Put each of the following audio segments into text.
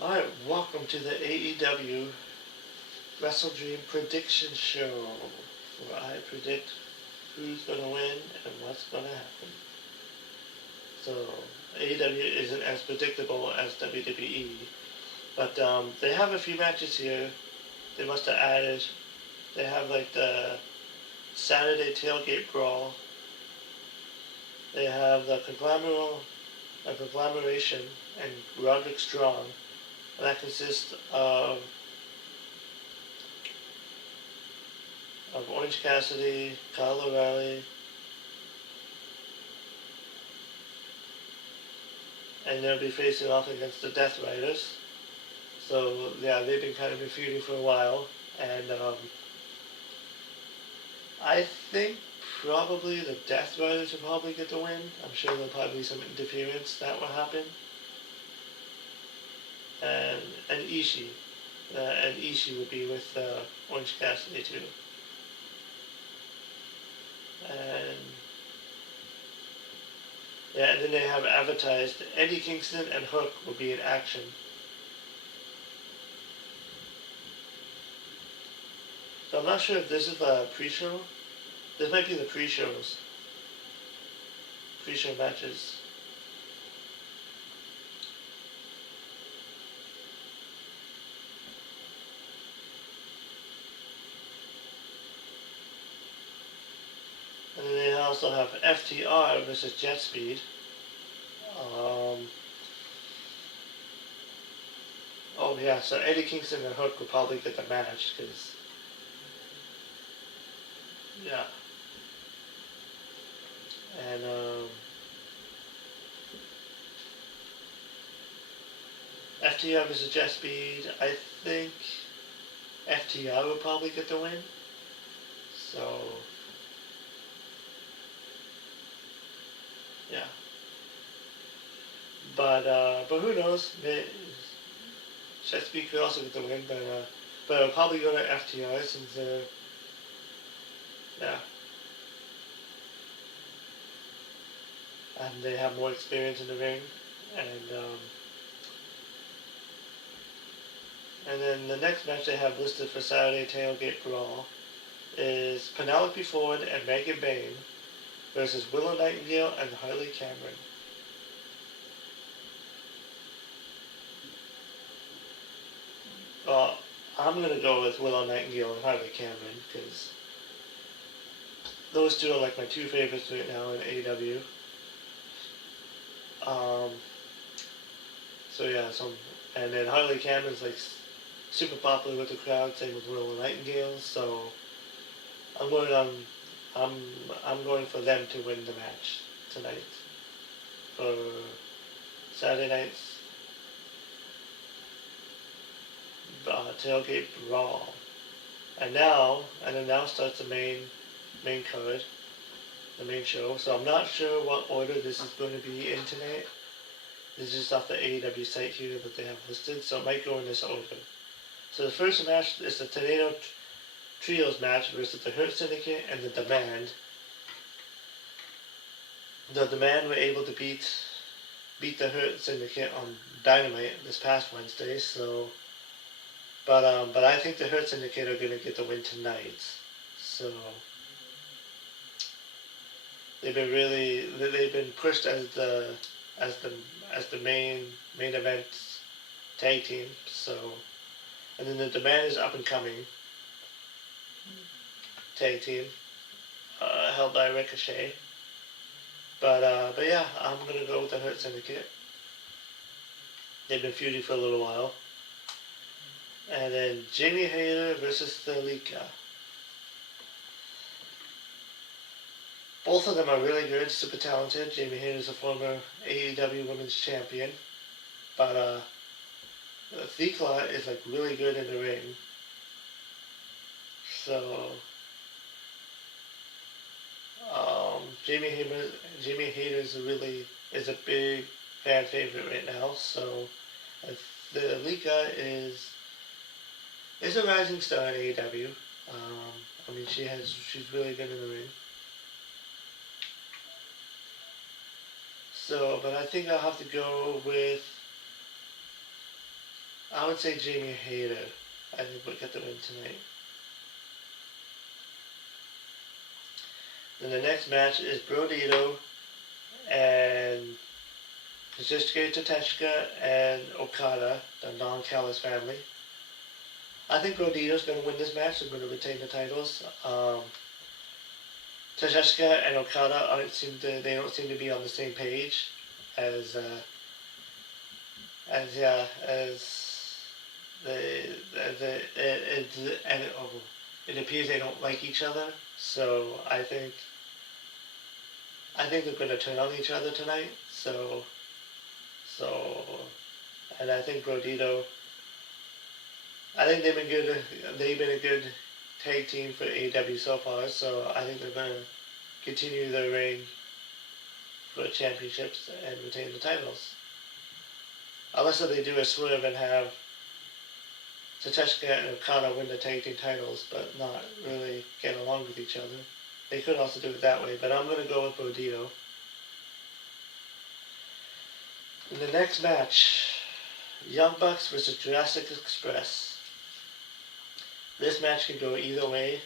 Alright, welcome to the AEW Wrestledream Prediction Show, where I predict who's going to win and what's going to happen. So, AEW isn't as predictable as WWE, but they have a few matches here. They must have added. They have like the Saturday Tailgate Brawl. They have the Conglomeration and Roderick Strong. And that consists of Orange Cassidy, Kyle O'Reilly, and they'll be facing off against the Death Riders. So yeah, they've been kind of feuding for a while, and I think probably the Death Riders will probably get the win. I'm sure there'll probably be some interference that will happen, and Ishii will be with Orange Cassidy too, and yeah, and then they have advertised Eddie Kingston and Hook will be in action. So I'm not sure if this is the pre-show. This might be the pre-show matches. And then they also have FTR versus Jet Speed. Oh yeah, so Eddie Kingston and Hook will probably get the match, because yeah. And FTR versus Jet Speed, I think FTR will probably get the win. So yeah. But who knows? Jet Speed could also get the win, but I'll probably go to FTR since yeah. And they have more experience in the ring, and then the next match they have listed for Saturday Tailgate Brawl is Penelope Ford and Megan Bayne versus Willow Nightingale and Harley Cameron. Well, I'm going to go with Willow Nightingale and Harley Cameron, because those two are like my two favorites right now in AEW. So yeah, and then Harley Cameron's like super popular with the crowd, same with Willow Nightingale. So I'm going for them to win the match tonight for Saturday night's Tailgate Brawl. And then now starts the main card, the main show. So I'm not sure what order this is going to be in tonight. This is just off the AEW site here that they have listed, so it might go in this order. So the first match is the Tornado Trios match versus the Hurt Syndicate and the Demand. The Demand were able to beat the Hurt Syndicate on Dynamite this past Wednesday. So, but I think the Hurt Syndicate are going to get the win tonight. So they've been pushed as the main event tag team. So, and then the Demand is up and coming tag team, held by Ricochet. But yeah, I'm gonna go with the Hurt Syndicate. They've been feuding for a little while. And then Jamie Hayter versus Thalika. Both of them are really good, super talented. Jamie Hayter is a former AEW Women's Champion, but Thekla is like really good in the ring. So Jamie Hayter is a big fan favorite right now. So the Lika is a rising star in AEW. I mean, she's really good in the ring. So, but I think I'll have to go with I would say Jamie Hayter. I think would get the win tonight. Then the next match is Brodito and Kazuchika Tateshka and Okada, the non-Callis family. I think Brodito's going to win this match. They're going to retain the titles. Tateshka and Okada they don't seem to be on the same page as it appears they don't like each other. So I think they're going to turn on each other tonight. And I think Brodito. I think they've been good. They've been a good tag team for AEW so far. So I think they're going to continue their reign for championships and retain the titles. Unless they do a swerve and have Tateshka and Okada win the tag team titles, but not really get along with each other. They could also do it that way, but I'm going to go with Brodito. In the next match, Young Bucks versus Jurassic Express. This match could go either way,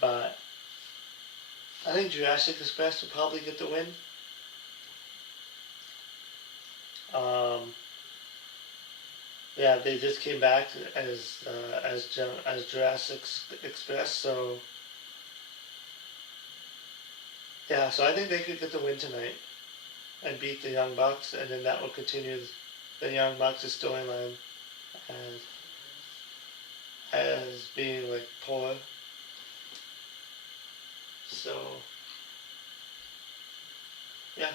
but I think Jurassic Express will probably get the win. Yeah, they just came back as Jurassic Express, so yeah, so I think they could get the win tonight and beat the Young Bucks, and then that will continue the Young Bucks' storyline as being like poor. So yeah,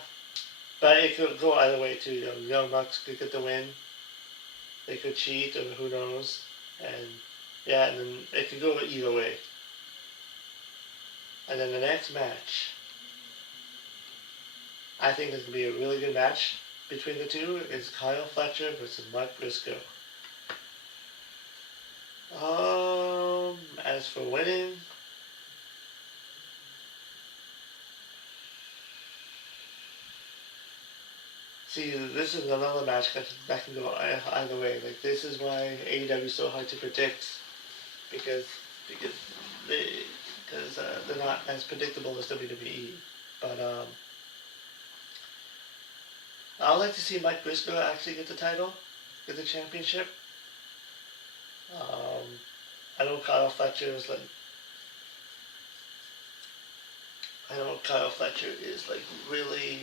but it could go either way too. Young Bucks could get the win. They could cheat, or who knows. And yeah, and then it could go either way. And then the next match, I think this will be a really good match between the two. Is Kyle Fletcher versus Mark Briscoe. As for winning, see, this is another match that can go either way. Like, this is why AEW is so hard to predict, because they're not as predictable as WWE. But I would like to see Mike Briscoe actually get the title, get the championship. I know Kyle Fletcher is like really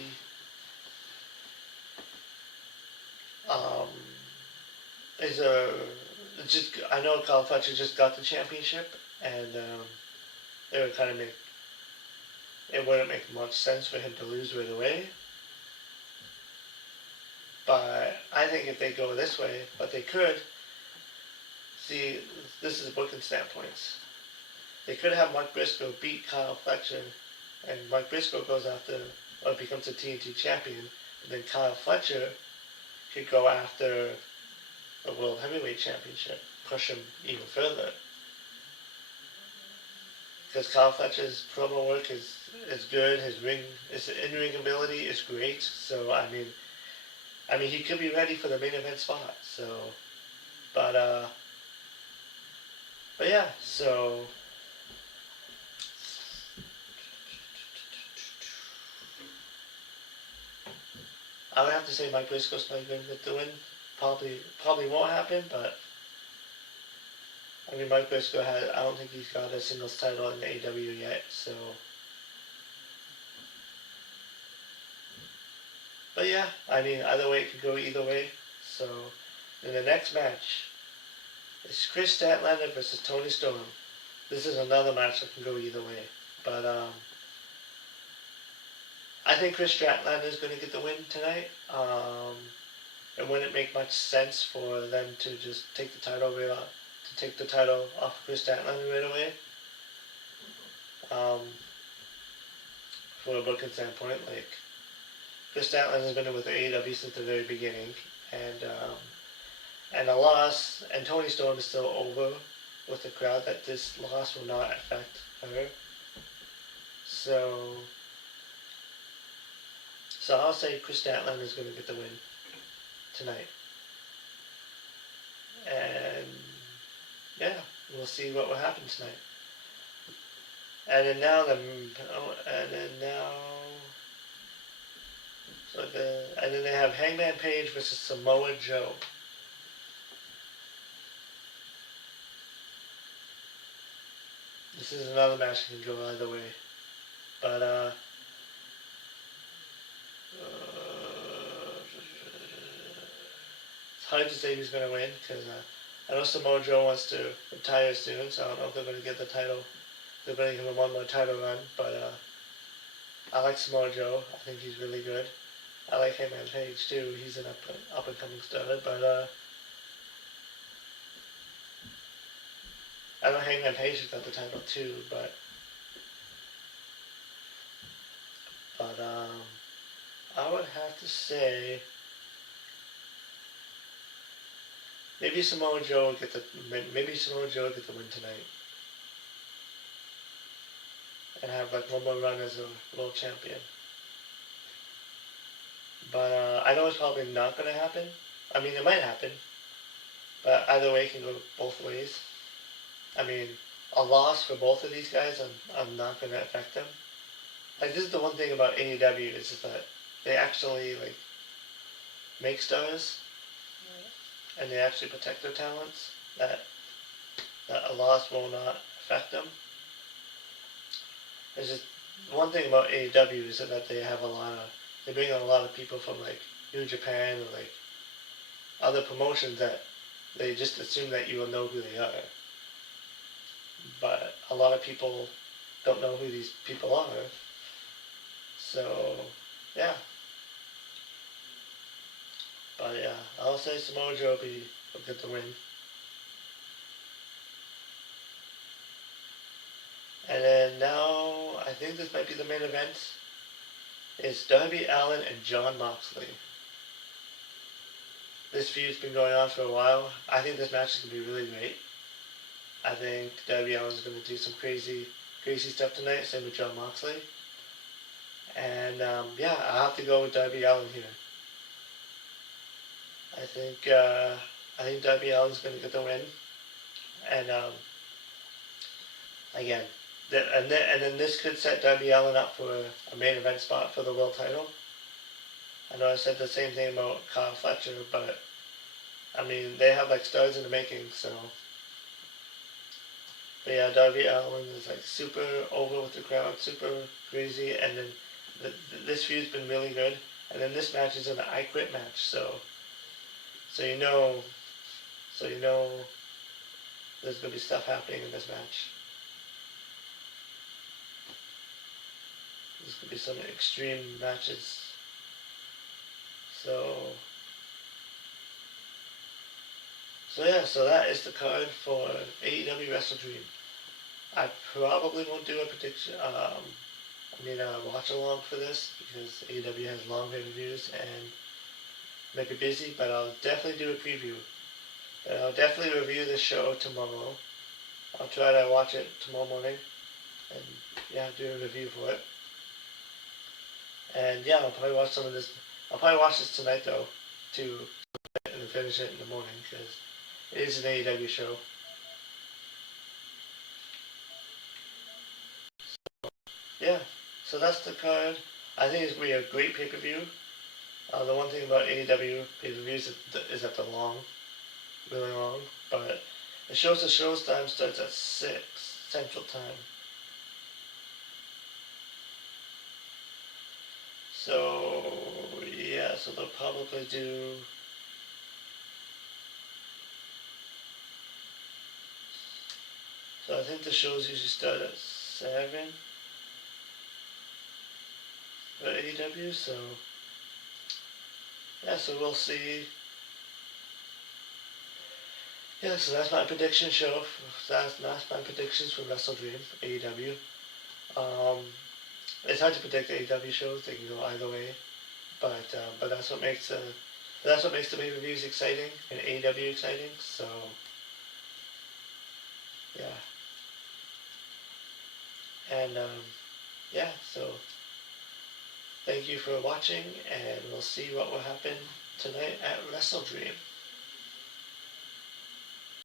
I know Kyle Fletcher just got the championship, and it wouldn't make much sense for him to lose right away. But I think if they go this way, but they could, see, this is booking standpoints. They could have Mark Briscoe beat Kyle Fletcher, and Mark Briscoe goes after, or becomes a TNT champion, and then Kyle Fletcher could go after the World Heavyweight Championship, push him even further. Because Kyle Fletcher's promo work is good, his in-ring ability is great, so I mean he could be ready for the main event spot. So, but yeah, so I would have to say Mike Briscoe's not going to get the win. Probably won't happen, but I mean Mike Briscoe I don't think he's got a singles title in AEW yet, so. But yeah, I mean either way it could go either way. So in the next match, it's Chris Statlander versus Tony Storm. This is another match that can go either way, but I think Chris Statlander is going to get the win tonight. It wouldn't make much sense for them to just take the title off of Chris Statlander right away. From a booking standpoint, like Chris Statlander has been with AEW since the very beginning, and a loss, and Tony Storm is still over with the crowd. That this loss will not affect her. So I'll say Chris Statlander is going to get the win tonight. And yeah, we'll see what will happen tonight. And then now and then they have Hangman Page versus Samoa Joe. This is another match that can go either way. But it's hard to say who's going to win because I know Samoa Joe wants to retire soon, so I don't know if they're going to get the title. They're going to give him one more title run, but I like Samoa Joe. I think he's really good. I like Hangman Page too. He's an up and coming star, but I know Hangman Page has got the title too, but I would have to say maybe Samoa Joe will get the win tonight and have like one more run as a world champion. But I know it's probably not going to happen. I mean, it might happen, but either way can go both ways. I mean, a loss for both of these guys, I'm not going to affect them. Like, this is the one thing about AEW is that they actually like make stars, and they actually protect their talents. That a loss will not affect them. There's just one thing about AEW is that they bring in a lot of people from like New Japan and like other promotions that they just assume that you will know who they are. But a lot of people don't know who these people are. So, yeah. But yeah, I'll say Samoa Joe will get the win. And then now, I think this might be the main event. It's Darby Allin and Jon Moxley. This feud's been going on for a while. I think this match is going to be really great. I think Darby Allin's going to do some crazy stuff tonight, same with Jon Moxley. And yeah, I'll have to go with Darby Allin here. I think Darby Allin's going to get the win. And again, and then this could set Darby Allin up for a main event spot for the world title. I know I said the same thing about Kyle Fletcher, but I mean, they have like stars in the making, so. But yeah, Darby Allin is like super over with the crowd, super crazy, and then this feud's been really good. And then this match is an I Quit match, so you know there's gonna be stuff happening in this match. There's gonna be some extreme matches. So yeah, so that is the card for AEW Wrestledream. I probably won't do a prediction. Watch along for this because AEW has long reviews and might be busy, but I'll definitely do a preview. And I'll definitely review the show tomorrow. I'll try to watch it tomorrow morning and yeah, do a review for it. And yeah, I'll probably watch some of this. I'll probably watch this tonight though, too, and then finish it in the morning because it is an AEW show. Yeah, so that's the card. I think it's going to be a great pay-per-view. The one thing about AEW pay-per-views is that they're long, really long, but it shows the show's time starts at 6 Central Time. So, yeah, so they'll probably do. So I think the shows usually start at 7 for AEW, so. Yeah, so we'll see. Yeah, so that's my prediction show. That's my predictions for Wrestledream, AEW. It's hard to predict AEW shows; they can go either way. But that's what makes the pay-per-views exciting and AEW exciting. So yeah, and yeah, so Thank you for watching, and we'll see what will happen tonight at Wrestledream.